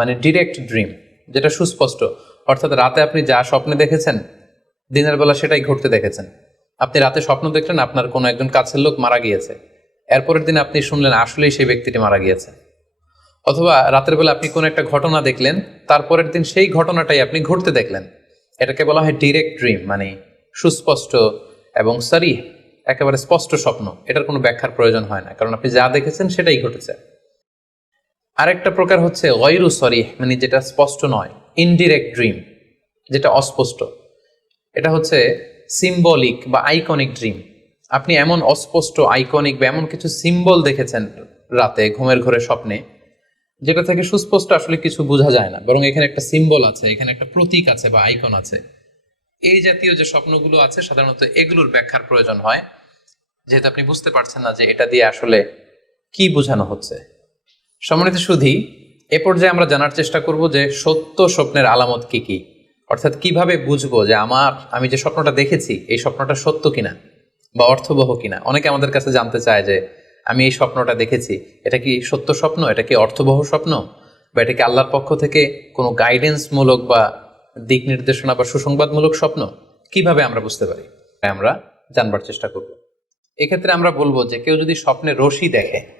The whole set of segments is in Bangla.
মানে ডিরেক্ট ড্রিম যেটা সুস্পষ্ট। অর্থাৎ রাতে আপনি যা স্বপ্নে দেখেছেন, দিনের বেলা সেটাই ঘটতে দেখেছেন। আপনি রাতে স্বপ্ন দেখলেন, আপনার কোনো একজন কাছের লোক মারা গিয়েছে। এরপরের দিন আপনি শুনলেন, আসলেই সেই ব্যক্তিটি মারা গিয়েছে। অথবা রাতের বেলা আপনি কোনো একটা ঘটনা দেখলেন, তারপরের দিন সেই ঘটনাটাই আপনি ঘটতে দেখলেন। এটাকে বলা হয় ডিরেক্ট ড্রিম মানে সুস্পষ্ট এবং সারি একেবারে স্পষ্ট স্বপ্ন। এটার কোনো ব্যাখ্যার প্রয়োজন হয় না, কারণ আপনি যা দেখেছেন সেটাই ঘটেছে। আরেকটা প্রকার হচ্ছে গয়রু সরি মানে যেটা স্পষ্ট নয় ইনডিরেক্ট ড্রিম যেটা অস্পষ্ট। এটা হচ্ছে সিম্বলিক বা আইকনিক ড্রিম আপনি এমন অস্পষ্ট আইকনিক বা এমন কিছু সিম্বল দেখেছেন রাতে, ঘুমের ঘরে স্বপ্নে, যেটা থেকে সুস্পষ্ট আসলে কিছু বোঝা যায় না। বরং এখানে একটা সিম্বল আছে, এখানে একটা প্রতীক আছে বা আইকন আছে। এই জাতীয় যে স্বপ্নগুলো আছে, সাধারণত এগুলোর ব্যাখ্যার প্রয়োজন হয়। যেহেতু আপনি বুঝতে পারছেন না যে এটা দিয়ে আসলে কি বোঝানো হচ্ছে। সম্মানিত সুধী, এ পর্যায়ে আমরা জানার চেষ্টা করব যে সত্য স্বপ্নের আলামত কি কি? অর্থাৎ কীভাবে বুঝব যে আমার, আমি যে স্বপ্নটা দেখেছি, এই স্বপ্নটা সত্য কিনা? বা অর্থবহ কিনা? অনেকে আমাদের কাছে জানতে চায় যে আমি এই স্বপ্নটা দেখেছি, এটা কি সত্য স্বপ্ন? এটা কি অর্থবহ স্বপ্ন? বা এটা কি আল্লাহর পক্ষ থেকে কোনো গাইডেন্স মূলক বা দিক নির্দেশনা বা সুসংবাদমূলক স্বপ্ন? কীভাবে আমরা বুঝতে পারি? আমরা জানবার চেষ্টা করব। এক্ষেত্রে আমরা বলব যে কেউ যদি স্বপ্নে রশি দেখে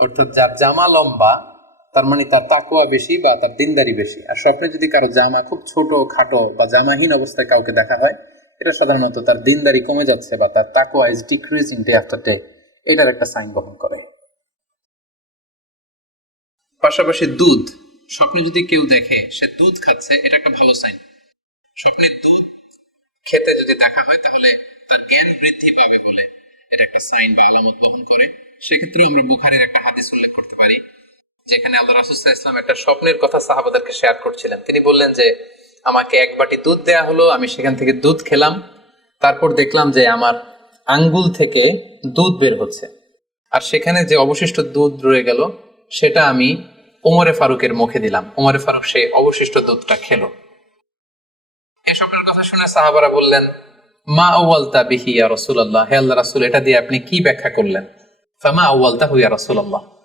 অর্থাৎ যার জামা লম্বা, তার মানে তার তাকুয়া বেশি বা তার দিনদারি বেশি। আর স্বপ্নে যদি কারও জামা খুব ছোট, খাটো বা জামাহীন অবস্থায় কাউকে দেখা হয়, এটা সাধারণত তার দিনদারি কমে যাচ্ছে বা তার তাকুয়া is decreasing day after day এটার একটা সাইন বহন করে। পাশাপাশি দুধ। স্বপ্নে যদি কেউ দেখে সে দুধ খাচ্ছে, এটা একটা ভালো সাইন স্বপ্নে দুধ খেতে যদি দেখা হয়, তাহলে তার জ্ঞান বৃদ্ধি পাবে বলে এটা একটা সাইন বা আলামত বহন করে। সেক্ষেত্রে আমরা বুখারের একটা হাদিস উল্লেখ করতে পারি যেখানে আল্লাহ রাসুল্লাহ ইসলাম একটা স্বপ্নের কথা সাহাবাদেরকে শেয়ার করছিলেন। তিনি বললেন যে, আমাকে এক বাটি দুধ দেয়া হলো, আমি সেখান থেকে দুধ খেলাম। তারপর দেখলাম যে আমার আঙ্গুল থেকে দুধ বের হচ্ছে। আর সেখানে যে অবশিষ্ট দুধ রয়ে গেল, সেটা আমি ওমরে ফারুকের মুখে দিলাম। ওমরে ফারুক সেই অবশিষ্ট দুধটা খেলো। এই স্বপ্নের কথা শুনে সাহাবারা বললেন, মা আউয়ালতা বিহি ইয়া রাসূলুল্লাহ? হে আল্লাহ রাসূল, এটা দিয়ে আপনি কি ব্যাখ্যা করলেন? ফামা আউয়ালতা হুয়া রাসূলুল্লাহ।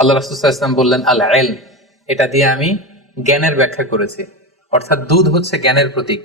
আল্লাহ ওয়াসাল্লাম বললেন, আল এল এটা দিয়ে আমি জ্ঞানের ব্যাখ্যা করেছি। অর্থাৎ দুধ হচ্ছে জ্ঞানের প্রতীক।